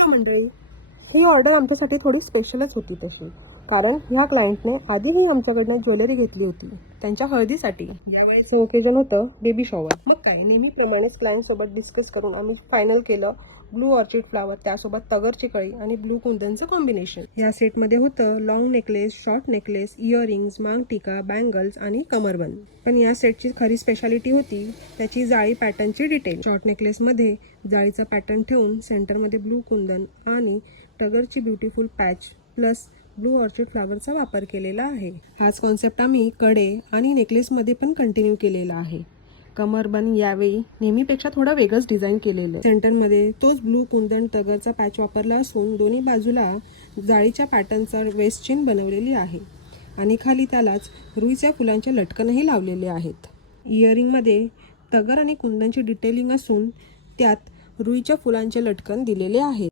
Hello मंडळी, ही order आमच्यासाठी थोडी स्पेशलच होती तशी, कारण ह्या क्लायंटने आधीही आमच्याकडनं ज्वेलरी घेतली होती त्यांच्या हळदीसाठी. यावेळेचं ओकेजन होतं बेबी शॉवर. मग काय, नेहमीप्रमाणेच क्लायंटसोबत डिस्कस करून आम्ही फायनल केलं ब्लू ऑर्चिड फ्लावर, त्यासोबत तगरची कळी आणि ब्लू कुंदनचं कॉम्बिनेशन. या सेटमध्ये होतं long necklace, short necklace, earrings, मांग टिका, बँगल्स आणि कमरबंद. पण या सेटची खरी स्पेशालिटी होती त्याची जाळी पॅटर्नची डिटेल. शॉर्ट नेकलेसमध्ये जाळीचा पॅटर्न ठेवून सेंटरमध्ये ब्लू कुंदन आणि टगरची beautiful patch plus blue orchid फ्लावरचा वापर केलेला आहे. हाच कॉन्सेप्ट आम्ही कडे आणि नेकलेसमध्ये पण कंटिन्यू केलेला आहे. कमरबंद यावेळी नेहमीपेक्षा थोडं वेगळंच डिझाईन केलेलं आहे. सेंटरमध्ये तोच ब्लू कुंदन टगरचा पॅच वापरला असून दोन्ही बाजूला जाळीच्या पॅटर्नचा वेस्ट चेन बनवलेली आहे आणि खाली त्यालाच रुईच्या फुलांचे लटकनही लावलेले आहेत. इयरिंगमध्ये तगर आणि कुंदनची डिटेलिंग असून त्यात रुईच्या फुलांचे लटकन दिलेले आहेत.